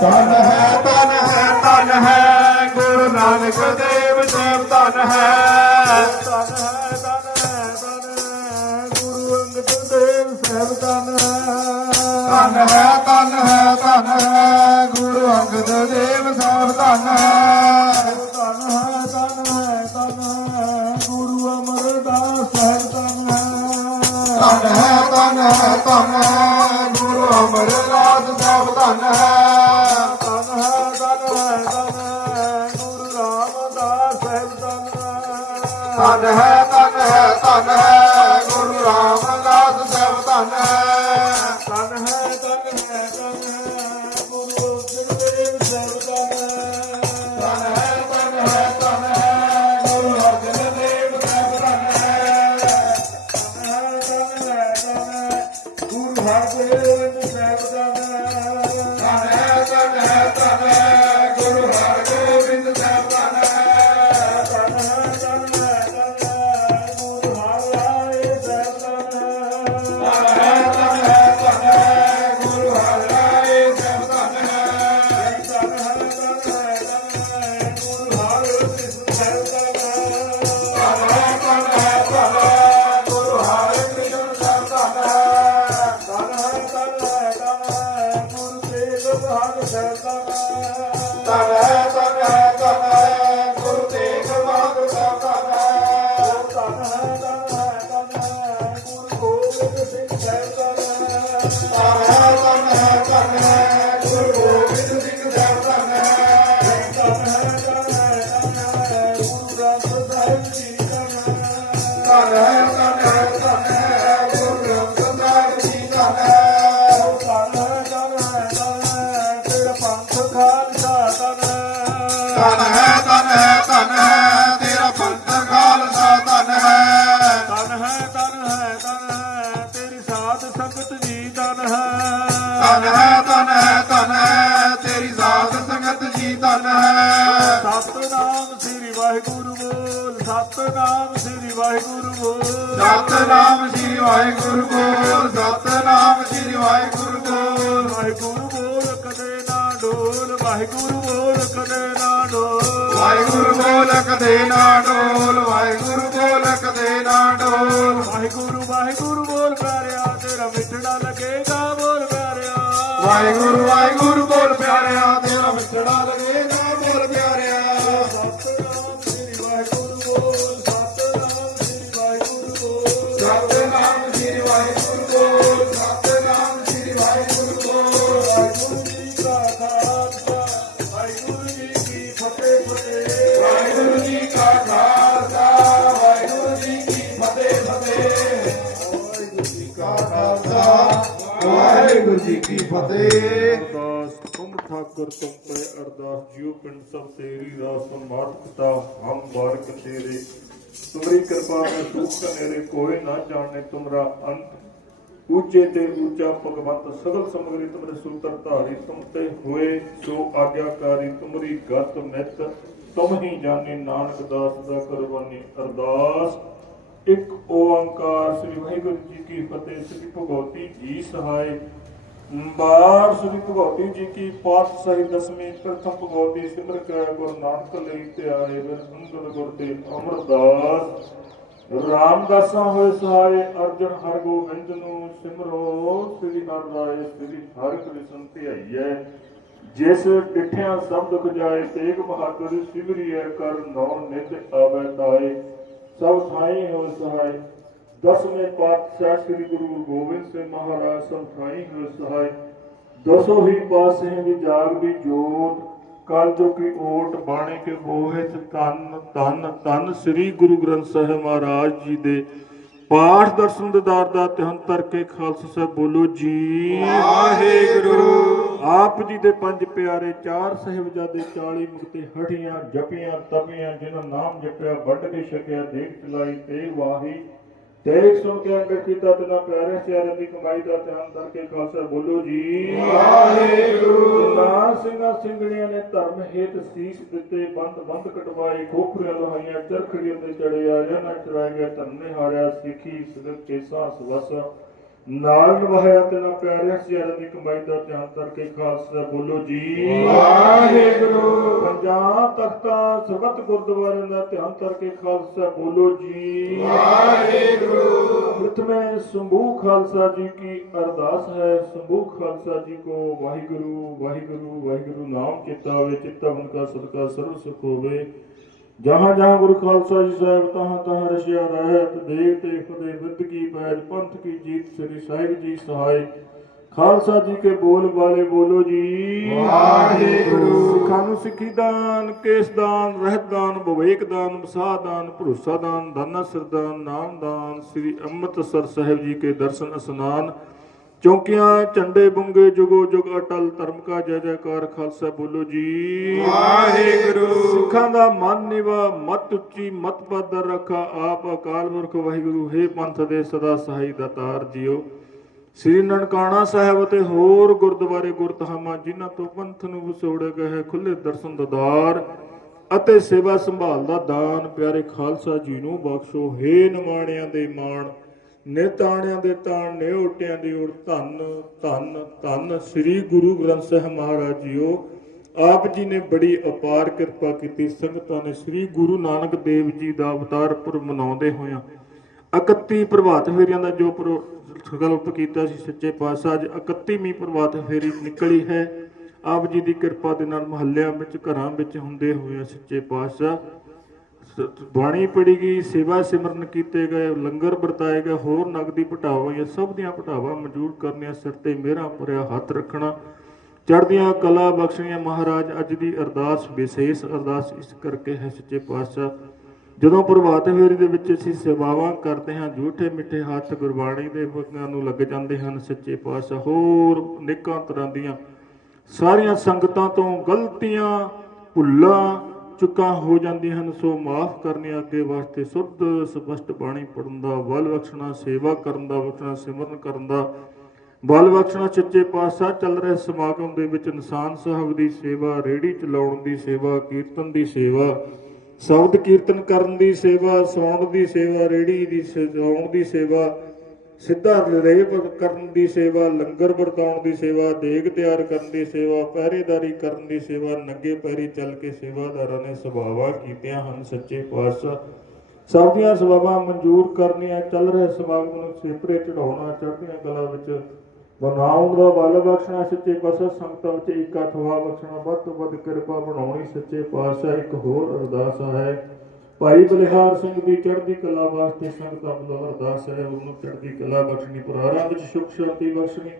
ਤਨ ਹੈ ਤਨ ਹੈ ਤਨ ਹੈ ਗੁਰੂ ਨਾਨਕ ਦੇਵ ਸਾਹਿਬ ਤਨ ਹੈ ਧੰਨ ਹੈ ਧੰਨ ਹੈ ਹੈ ਗੁਰੂ ਅੰਗਦ ਦੇਵ ਸਾਹਿਬ ਤਨ ਹੈ ਤਨ ਹੈ ਤਨ ਹੈ ਗੁਰੂ ਅੰਗਦ ਦੇਵ ਸਾਹਿਬ ਧਨ ਹੈ ਧੰਨ ਹੈ ਧੰਨ ਹੈ ਧੰਨ ਹੈ ਗੁਰੂ ਅਮਰਦਾਸ ਸਾਹਿਬ ਤਨ ਹੈ ਹੈ ਤਨ ਹੈ ਤਨ ਹੈ ਗੁਰੂ ਅਮਰਨਾਥ ਹੈ ਤਨ ਹੈ ਤਨ ਹੈ। ਤੇਗ ਬਹਾਦਰ ਸਾਹਿਬ ਦਾ ਤਨ ਹੈ ਤਨ ਹੈ ਤਨ ਹੈ ਗੁਰੂ ਤੇਗ ਬਹਾਦਰ ਸਾਹਿਬ ਧਨ ਹੈ ਧੰਨ ਹੈ ਧੰਨ ਹੈ ਧੰਨ ਹੈ ਗੁਰੂ ਗੋਬਿੰਦ ਸਿੰਘ ਸਾਹਿਬ ਦਾ ਤਨ ਹੈ ਸਤਨਾਮ ਸ੍ਰੀ ਵਾਹਿਗੁਰੂ ਬੋਲ ਸਤਨਾਮ ਸ੍ਰੀ ਵਾਹਿਗੁਰੂ ਬੋਲ। ਸਤਨਾਮ ਸ੍ਰੀ ਵਾਹਿਗੁਰੂ ਬੋਲ ਸਤਨਾਮ ਸ੍ਰੀ ਵਾਹਿਗੁਰੂ ਬੋਲ। ਵਾਹਿਗੁਰੂ ਬੋਲ ਕਦੇ ਨਾ ਡੋਲ। ਵਾਹਿਗੁਰੂ ਬੋਲ ਕਦੇ ਨਾ ਡੋਲ। ਵਾਹਿਗੁਰੂ ਬੋਲ ਕਦੇ ਨਾ ਡੋਲ। ਵਾਹਿਗੁਰੂ ਬੋਲ ਕਦੇ ਨਾ ਡੋਲ। ਵਾਹਿਗੁਰੂ ਵਾਹਿਗੁਰੂ ਬੋਲ ਪਿਆਰਿਆ ਤੇਰਾ ਮਿੱਠੜਾ ਲੱਗੇਗਾ। ਬੋਲ ਪਿਆਰਿਆ। ਵਾਹਿਗੁਰੂ ਵਾਹਿਗੁਰੂ ਕੀ ਫਤਿਹ? ਅਰਦਾਸ ਤੁਮ ਠਾਕੁਰ, ਤੁਮ ਪੈ ਅਰਦਾਸ, ਜਿਉ ਪਿੰਡ ਸਭ ਤੇਰੀ ਰਾਸ ਮਾਤ ਪਿਤਾ ਹਮ ਬਾਰਕ ਤੇਰੇ। ਤੁਮਰੀ ਕਿਰਪਾ ਮੈਂ ਦੁਖ ਕਨੇਰੇ ਕੋਈ ਨਾ ਜਾਣੇ ਤੁਮਰਾ ਅੰਤ। ਉੱਚੇ ਤੇ ਉੱਚਾ ਭਗਵੰਤ ਸਗਲ ਸਮਗਰੀ ਤੁਮਰੇ ਸੂਤਰ ਧਾਰੀ ਤੁਮ ਤੇ ਹੋਏ, ਸੋ ਆਗਿਆਕਾਰੀ ਤੁਮਰੀ ਗਤ ਨਿਤ। ਤੁਮ ਹੀ ਜਾਣੇ ਨਾਨਕ ਦਾਸ ਦਾ ਕੁਰਬਾਨੀ ਅਰਦਾਸ। ਇੱਕ ਓੰਕਾਰ ਸ੍ਰੀ ਵਾਹਿਗੁਰੂ ਜੀ ਕੀ ਫਤਿਹ, ਸ੍ਰੀ ਭਗਵਤੀ ਜੀ ਸਹਾਇ ਬਾਰ ਸ੍ਰੀ ਭਗਵਤੀ ਜੀ ਕੀ ਪਾਤਸ਼ਾਹੀ ਦਸਵੀਂ ਪ੍ਰਥਮ ਭਗਵਤੀ ਸਿਮਰ ਕਰਿਆ ਗੁਰੂ ਨਾਨਕ ਲਈ ਤੇ ਬਿਨ ਅੰਗਦ ਗੁਰ ਤੇ ਅਮਰਦਾਸ। ਰਾਮਦਾਸਾਂ ਹੋਏ ਸਹਾਰੇ ਅਰਜਨ ਹਰਗੋਬਿੰਦ ਨੂੰ ਸਿਮਰੋ, ਸ੍ਰੀ ਹਰਿ ਰਾਏ, ਸ੍ਰੀ ਹਰਿ ਕ੍ਰਿਸ਼ਨ ਧਿਆਈਐ। ਜਿਸ ਡਿਠਿਆ ਸਭ ਦੁਖ ਜਾਏ ਤੇਗ ਬਹਾਦਰ ਸਿਮਰਿਐ ਕਰ ਨੌ ਨਿਤ ਆਵੈ ਤਾਏ। ਸਭ ਥਾਈ ਹੋ ਸਹਾਇ ਦਸਵੇਂ ਪਾਤਸ਼ਾਹ ਸ੍ਰੀ ਗੁਰੂ ਗੋਬਿੰਦ ਸਿੰਘ ਮਹਾਰਾਜ ਸਭ ਥਾਈ ਹੋ ਸਹਾਇ ਦਸੋ ਹੀ ਪਾਸੇ ਵੀ ਜਾਗ ਵੀ ਜੋਤ ਕਲ ਜੋ ਕੀ ਓਟ ਬਾਣੇ ਕੇ ਬੋਹਿਤ ਤਨ ਤਨ ਤਨ ਸ੍ਰੀ ਗੁਰੂ ਗ੍ਰੰਥ ਸਾਹਿਬ ਮਹਾਰਾਜ ਜੀ ਦੇ ਪਾਠ ਦਰਸ਼ਨ ਦਿਦਾਰ ਦਾ ਧਿਆਨ ਤਰ ਕੇ ਖਾਲਸਾ ਸਾਹਿਬ ਬੋਲੋ ਜੀ। ਵਾਹਿਗੁਰੂ। ਆਪ ਜੀ ਦੇ ਪੰਜ ਪਿਆਰੇ ਚਾਰ ਸਹਿਬਜ਼ਾਦੇ 40 ਮੁਕਤੇ ਹਟੀਆਂ ਜਪੀਆਂ ਤਪੀਆਂ ਜਿਨ੍ਹਾਂ ਨਾਮ ਜਪਿਆ ਵੱਡ ਕੇ ਛਕਿਆ ਦੇਖ ਚਲਾਈ ਤੇ ਵਾਹੀ ਦੇਖ ਸੁਣ ਕੇ ਅੰਗਤ ਕੀਤਾ ਤਿਨਾ ਪਿਆਰੇ ਸਿਆਰੇ ਦੀ ਕਮਾਈ ਦਾ ਧਿਆਨ ਕਰਕੇ ਖਾਲਸਾ ਬੋਲੋ ਜੀ। ਵਾਹਿਗੁਰੂ। ਨਾ ਸਿੰਘਾਂ ਸਿੰਘਣੀਆਂ ਨੇ ਧਰਮ ਹੇਤ ਸੀਸ ਦਿੱਤੇ ਬੰਦ ਬੰਦ ਕਟਵਾਏ ਖੋਖਰੀਆਂ ਲੋਹਾਈਆਂ ਚਰਖੜੀਆਂ ਤੇ ਚੜੇ ਆ ਜਨਾ ਚਰਾਏ ਗਏ ਧੰਨੇ ਹਾਰਿਆ ਸਿੱਖੀ ਸਿਦਕ ਕੇਸਾ ਸਵਸ ਨਾਲ ਨਿਭਾਇਆ ਤੇ ਨਾ ਪਿਆਰਿਆ ਸਿਆਰਾਂ ਦੀ ਕਮਾਈ ਦਾ ਧਿਆਨ ਕਰਕੇ ਖਾਲਸਾ ਬੋਲੋ ਜੀ। ਵਾਹਿਗੁਰੂ। ਪੰਜਾਂ ਤਖਤਾਂ ਸਰਬੱਤ ਗੁਰਦੁਆਰਿਆਂ ਦਾ ਧਿਆਨ ਕਰਕੇ ਖਾਲਸਾ ਬੋਲੋ ਜੀ। ਵਾਹਿਗੁਰੂ। ਪ੍ਰਥਮੇ ਸੰਭੂ ਖਾਲਸਾ ਜੀ ਕੀ ਅਰਦਾਸ ਹੈ। ਸੰਭੂ ਖਾਲਸਾ ਜੀ ਕੋ ਵਾਹਿਗੁਰੂ ਵਾਹਿਗੁਰੂ ਵਾਹਿਗੁਰੂ ਨਾਮ ਚਿੱਤਾ ਹੋਵੇ ਚਿੱਤਾ ਕਾ ਸਦਕਾ ਸਰਬ ਸੁਖ ਹੋਵੇ। ਜਹਾਂ ਜਹਾਂ ਗੁਰੂ ਖਾਲਸਾ ਜੀ ਸਾਹਿਬ ਤਹਾਂ ਤਹਾਂ ਰਸ਼ਿਆ ਰਹਿਤ ਦੇਵ ਤੇ ਫਤਿਹ ਵਿਦ ਕੀ ਪੈਜ ਪੰਥ ਕੀ ਜੀਤ ਸ੍ਰੀ ਸਾਹਿਬ ਜੀ ਸਹਾਈ ਖਾਲਸਾ ਜੀ ਕੇ ਬੋਲ ਵਾਲੇ ਬੋਲੋ ਜੀ ਵਾਹਿਗੁਰੂ। ਸਿੱਖਾਂ ਨੂੰ ਸਿੱਖੀ ਦਾਨ ਕੇਸ ਦਾਨ ਰਹਿਤ ਦਾਨ ਵਿਵੇਕ ਦਾਨ ਵਸਾ ਦਾਨ ਭਰੋਸਾ ਦਾਨ ਦਾਨਾ ਸਰਦਾਨ ਨਾਮ ਦਾਨ ਸ੍ਰੀ ਅੰਮ੍ਰਿਤਸਰ ਸਾਹਿਬ ਜੀ ਕੇ ਦਰਸ਼ਨ ਅਸਨਾਨ ਚੌਕੀਆਂ ਝੰਡੇ ਬੁੰਗੇ ਜੁਗੋ ਜੁਗ ਅਟਲ ਧਰਮ ਕਾ ਜੈ ਜੈਕਾਰ ਖਾਲਸਾ ਬੋਲੋ ਜੀ। ਵਾਹਿਗੁਰੂ। ਸਿੱਖਾਂ ਦਾ ਮਨ ਨਿਵਾ ਮਤ ਉੱਚੀ ਮਤ ਪਾਦਰ ਰੱਖਾ ਆਪ ਅਕਾਲ ਪੁਰਖ ਵਾਹਿਗੁਰੂ ਹੈ ਪੰਥ ਦੇ ਸਦਾ ਸਹਾਈ ਦਾਤਾਰ ਜੀਓ। ਸ੍ਰੀ ਨਨਕਾਣਾ ਸਾਹਿਬ ਅਤੇ ਹੋਰ ਗੁਰਦੁਆਰੇ ਗੁਰਧਾਮਾਂ ਜਿਨ੍ਹਾਂ ਤੋਂ ਪੰਥ ਨੂੰ ਵਿਛੋੜੇ ਗਏ ਖੁੱਲੇ ਦਰਸ਼ਨ ਦਦਾਰ ਅਤੇ ਸੇਵਾ ਸੰਭਾਲ ਦਾ ਦਾਨ ਪਿਆਰੇ ਖਾਲਸਾ ਜੀ ਨੂੰ ਬਖਸ਼ੋ ਹੇ ਨਿਮਾਣਿਆਂ ਦੇ ਮਾਣ। ਨਿਤਾਣਿਆਂ ਦੇ ਤਾਣ, ਨੇ ਦੀ ਓਟ, ਧੰਨ ਧੰਨ ਧੰਨ। ਸ੍ਰੀ ਗੁਰੂ ਗ੍ਰੰਥ ਸਾਹਿਬ ਮਹਾਰਾਜ ਜੀਓ ਆਪ ਜੀ ਨੇ ਬੜੀ ਅਪਾਰ ਕਿਰਪਾ ਕੀਤੀ। ਸੰਗਤਾਂ ਨੇ ਸ੍ਰੀ ਗੁਰੂ ਨਾਨਕ ਦੇਵ ਜੀ ਦਾ ਅਵਤਾਰ ਪੁਰਬ ਮਨਾਉਂਦੇ ਹੋਇਆਂ 31 ਪ੍ਰਭਾਤ ਫੇਰੀਆਂ ਦਾ ਜੋ ਸੰਕਲਪ ਕੀਤਾ ਸੀ ਸੱਚੇ ਪਾਤਸ਼ਾਹ, ਅੱਜ 31ਵੀਂ ਪ੍ਰਭਾਤ ਫੇਰੀ ਨਿਕਲੀ ਹੈ। ਆਪ ਜੀ ਦੀ ਕਿਰਪਾ ਦੇ ਨਾਲ ਮਹੱਲਿਆਂ ਵਿੱਚ, ਘਰਾਂ ਵਿੱਚ ਹੁੰਦੇ ਹੋਏ ਸੱਚੇ ਪਾਤਸ਼ਾਹ ਬਾਣੀ ਪੜੀ ਗਈ, ਸੇਵਾ ਸਿਮਰਨ ਕੀਤੇ ਗਏ, ਲੰਗਰ ਵਰਤਾਏ ਗਏ, ਹੋਰ ਨਗਦੀ ਪਟਾਵਾ ਇਹ ਸਭ ਦੀਆਂ ਪਟਾਵਾ ਮਨਜ਼ੂਰ ਕਰਨੀਆਂ ਸਿਰ ਤੇ ਮੇਰਾ ਭਰਿਆ ਹੱਥ ਰੱਖਣਾ। ਚੜ੍ਹਦੀਆਂ ਕਲਾ ਬਖਸ਼ਣੀਆਂ ਮਹਾਰਾਜ, ਅੱਜ ਦੀ ਅਰਦਾਸ, ਵਿਸ਼ੇਸ਼ ਅਰਦਾਸ ਇਸ ਕਰਕੇ ਹੈ ਸੱਚੇ ਪਾਤਸ਼ਾਹ। ਜਦੋਂ ਪ੍ਰਭਾਤ ਫੇਰੀ ਦੇ ਵਿੱਚ ਅਸੀਂ ਸੇਵਾਵਾਂ ਕਰਦੇ ਹਾਂ, ਝੂਠੇ ਮਿੱਠੇ ਹੱਥ ਗੁਰਬਾਣੀ ਦੇ ਬਚਨਾਂ ਨੂੰ ਲੱਗ ਜਾਂਦੇ ਹਨ ਸੱਚੇ ਪਾਤਸ਼ਾਹ, ਹੋਰ ਨਿੱਕਾਂ ਤਰ੍ਹਾਂ ਦੀਆਂ ਸਾਰੀਆਂ ਸੰਗਤਾਂ ਤੋਂ ਗਲਤੀਆਂ, ਭੁੱਲਾਂ ਚੁੱਕਾਂ ਹੋ ਜਾਂਦੀਆਂ ਹਨ, ਸੋ ਮਾਫ ਕਰਨੇ ਅੱਗੇ ਵਾਸਤੇ ਸੁੱਧ, ਸਪਸ਼ਟ ਬਾਣੀ ਪੜਨ ਦਾ, ਬਲ ਬਖਸ਼ਣਾ, ਸੇਵਾ ਕਰਨ ਦਾ, ਬਖਸ਼ਣਾ, ਸਿਮਰਨ ਕਰਨ ਦਾ। ਬਲ ਬਖਸ਼ਣਾ ਸੱਚੇ ਪਾਤਸ਼ਾਹ ਚੱਲ ਰਹੇ ਸਮਾਗਮ ਦੇ ਵਿੱਚ। ਇਨਸਾਨ ਸਾਹਿਬ ਦੀ ਸੇਵਾ ਰੇੜੀ ਚਲਾਉਣ ਦੀ ਸੇਵਾ, ਕੀਰਤਨ ਦੀ ਸੇਵਾ, ਸ਼ਬਦ ਕੀਰਤਨ ਕਰਨ ਦੀ ਸੇਵਾ, ਸੌਣ ਦੀ ਸੇਵਾ ਰੇੜੀ ਦੀ ਸਜਾਉਣ ਦੀ ਸੇਵਾ ਸਿੱਧਾ ਰੇਪ ਕਰਨ ਦੀ ਸੇਵਾ, ਲੰਗਰ ਵਰਤਾਉਣ ਦੀ ਸੇਵਾ, ਦੇਗ ਤਿਆਰ ਕਰਨ ਦੀ ਸੇਵਾ, ਪਹਿਰੇਦਾਰੀ ਕਰਨ ਦੀ ਸੇਵਾ, ਨੰਗੇ ਪੈਰੀ ਚੱਲ ਕੇ ਸੇਵਾਦਾਰਾਂ ਨੇ ਸਭਾਵਾਂ ਕੀਤੀਆਂ ਹਨ ਸੱਚੇ ਪਾਤਸ਼ਾਹ। ਸਭ ਦੀਆਂ ਸੇਵਾਵਾਂ ਮਨਜ਼ੂਰ ਕਰਨੀਆਂ ਚੱਲ ਰਹੇ ਸਮਾਗਮ ਨੂੰ ਸੇਪਰੇ ਚੜਾਉਣਾ ਚੜ੍ਹਦੀਆਂ ਕਲਾ ਵਿੱਚ ਬਣਾਉਣ ਦਾ ਬਲ ਬਖਸ਼ਣਾ, ਸੱਚੇ ਪਾਤਸ਼ਾਹ ਸੰਗਤਾਂ ਵਿੱਚ ਏਕਾ ਥਵਾ ਬਖਸ਼ਣਾ, ਵੱਧ ਤੋਂ ਵੱਧ ਕਿਰਪਾ ਬਣਾਉਣੀ ਸੱਚੇ ਪਾਤਸ਼ਾਹ ਇੱਕ ਹੋਰ ਅਰਦਾਸ ਹੈ। ਭਾਈ ਬਲਿਹਾਰ ਸਿੰਘ ਦੀ ਚੜ੍ਹਦੀ ਕਲਾ ਵਾਸਤੇ ਸੰਗਤਾਂ ਵੱਲੋਂ ਅਰਦਾਸ ਹੈ, ਉਹਨੂੰ ਚੜ੍ਹਦੀ ਕਲਾ ਬਖਸ਼ਣੀ ਪਰਾਰਾਂ ਵਿੱਚ ਸੁਖ ਸ਼ਾਂਤੀ ਬਖਸ਼ਣੀ।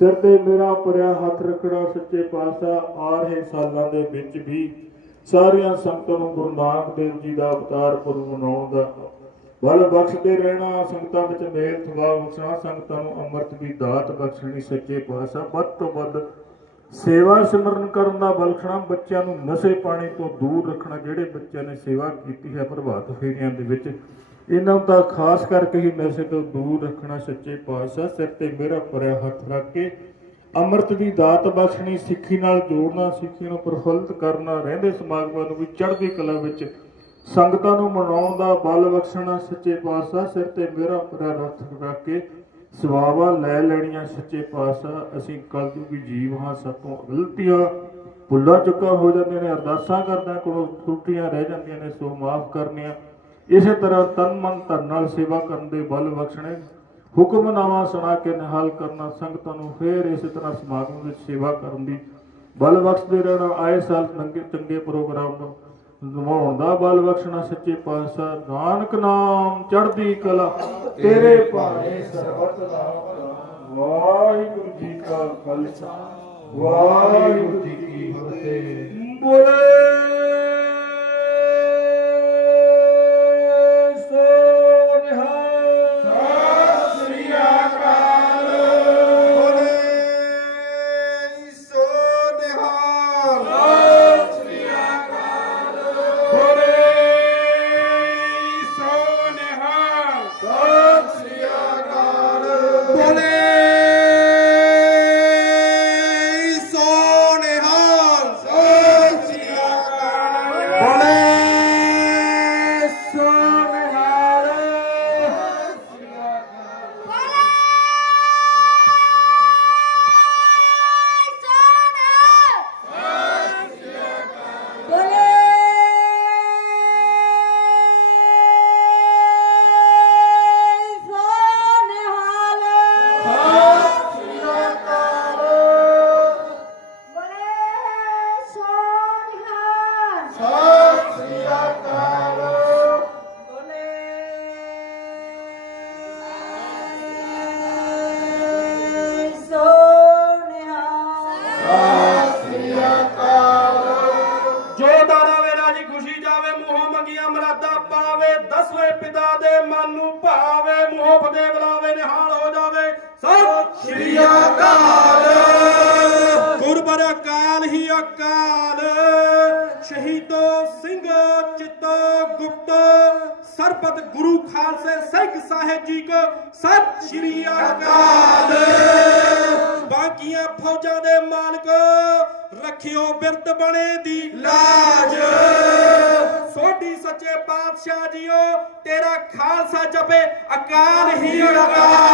ਸਿਰ ਤੇ ਮੇਰਾ ਭਰਿਆ ਹੱਥ ਰੱਖਣਾ ਸੱਚੇ ਪਾਤਸ਼ਾਹ ਆ ਰਹੇ ਸਾਲਾਂ ਦੇ ਵਿੱਚ ਵੀ ਸਾਰੀਆਂ ਸੰਗਤਾਂ ਨੂੰ ਗੁਰੂ ਨਾਨਕ ਦੇਵ ਜੀ ਦਾ ਅਵਤਾਰ ਪੁਰਬ ਮਨਾਉਣ ਦਾ। ਬਲ ਬਖਸ਼ਦੇ ਰਹਿਣਾ ਸੰਗਤਾਂ ਵਿੱਚ ਮੇਲ ਥਵਾ ਬਖਸ਼ਣਾ ਸੰਗਤਾਂ ਨੂੰ ਅੰਮ੍ਰਿਤ ਦੀ ਦਾਤ ਬਖਸ਼ਣੀ, ਸੱਚੇ ਪਾਤਸ਼ਾਹ, ਵੱਧ ਤੋਂ ਵੱਧ ਸੇਵਾ ਸਿਮਰਨ ਕਰਨ ਦਾ ਬਲਖਣਾ ਬੱਚਿਆਂ ਨੂੰ ਨਸ਼ੇ ਪਾਣੀ ਤੋਂ ਦੂਰ ਰੱਖਣਾ, ਜਿਹੜੇ ਬੱਚਿਆਂ ਨੇ ਸੇਵਾ ਕੀਤੀ ਹੈ ਪ੍ਰਭਾਤ ਫੇਰੀਆਂ ਦੇ ਵਿੱਚ, ਇਹਨਾਂ ਦਾ ਖਾਸ ਕਰਕੇ ਹੀ ਨਸ਼ੇ ਤੋਂ ਦੂਰ ਰੱਖਣਾ ਸੱਚੇ ਪਾਤਸ਼ਾਹ, ਸਿਰ ਤੇ ਮੇਰਾ ਭਰਿਆ ਹੱਥ ਰੱਖ ਕੇ ਅੰਮ੍ਰਿਤ ਦੀ ਦਾਤ ਬਖਸ਼ਣੀ, ਸਿੱਖੀ ਨਾਲ ਜੋੜਨਾ, ਸਿੱਖੀ ਨੂੰ ਪ੍ਰਫੁੱਲਤ ਕਰਨਾ, ਰਹਿੰਦੇ ਸਮਾਗਮਾਂ ਨੂੰ ਵੀ ਚੜ੍ਹਦੀ ਕਲਾ ਵਿੱਚ ਸੰਗਤਾਂ ਨੂੰ ਮਨਾਉਣ ਦਾ ਬਲ ਬਖਸ਼ਣਾ ਸੱਚੇ ਪਾਤਸ਼ਾਹ, ਸਿਰ ਤੇ ਮੇਰਾ ਭਰਿਆ ਹੱਥ ਰੱਖ ਕੇ ਸਵਾਵਾ ਲੈ ਲੈਣੀਆਂ ਸੱਚੇ ਪਾਤਸ਼ਾਹ, ਅਸੀਂ ਕਲਯੁਗੀ ਜੀਵ ਹਾਂ ਸਾਤੋਂ ਗਲਤੀਆਂ ਭੁੱਲਾਂ ਚੁੱਕਾ ਹੋ ਜਾਂਦੀਆਂ ਨੇ, ਅਰਦਾਸਾਂ ਕਰਦਾ, ਕੋਲੋਂ ਤਰੁੱਟੀਆਂ ਰਹਿ ਜਾਂਦੀਆਂ ਨੇ, ਸੋ ਮਾਫ ਕਰਨੀਆਂ। ਇਸੇ ਤਰ੍ਹਾਂ ਤਨ ਮਨ ਧਨ ਨਾਲ ਸੇਵਾ ਕਰਨ ਦੇ ਬਲ ਬਖਸ਼ਣੇ ਹੁਕਮਨਾਮਾ ਸੁਣਾ ਕੇ ਨਿਹਾਲ ਕਰਨਾ, ਸੰਗਤਾਂ ਨੂੰ ਫੇਰ ਇਸੇ ਤਰ੍ਹਾਂ ਸਮਾਗਮ ਵਿੱਚ ਸੇਵਾ ਕਰਨ ਦੀ ਬਲ ਬਖਸ਼ਦੇ ਰਹਿਣਾ, ਆਏ ਸਾਲ ਚੰਗੇ ਚੰਗੇ ਪ੍ਰੋਗਰਾਮ ਨੂੰ ਨਿਭਾਉਣ ਦਾ ਬਲ ਬਖਸ਼ਣਾ, ਸੱਚੇ ਪਾਤਸ਼ਾਹ, ਨਾਨਕ ਨਾਮ ਚੜ੍ਹਦੀ ਕਲਾ। ਤੇਰੇ ਭਾਣੇ ਸਰਬਤ ਦਾ ਵਾਹਿਗੁਰੂ ਜੀ ਕਾ ਖਾਲਸਾ ਵਾਹਿਗੁਰੂ ਜੀ ਕੀ ਫਤਿਹ। ਬੋਲੇ। ਗੁਰਬਰ ਅਕਾਲ ਹੀ ਅਕਾਲ। ਸ਼ਹੀਦੋ ਸਿੰਘ ਚਿੱਤੋ ਗੁਪਤੋ। ਸਰਬਤ ਗੁਰੂ ਖਾਲਸੇ ਸਿੰਘ ਸਾਹਿਬ ਜੀ ਕੋ ਸਤਿ ਸ਼੍ਰੀ ਅਕਾਲ। ਬਾਕੀਆਂ ਫੌਜਾਂ ਦੇ ਮਾਲਕ, ਰੱਖਿਓ ਬਿਰਤ ਬਣੇ ਦੀ ਲਾਜ। ਸੋਢੀ ਸੱਚੇ ਪਾਤਸ਼ਾਹ ਜੀਓ, ਤੇਰਾ ਖਾਲਸਾ ਜਪੇ, ਅਕਾਲ ਹੀ ਅਕਾਲ।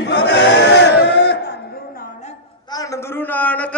ਕੀ ਫਤਿਹ ਗੁਰੂ ਨਾਨਕ। ਧੰਨ ਗੁਰੂ ਨਾਨਕ।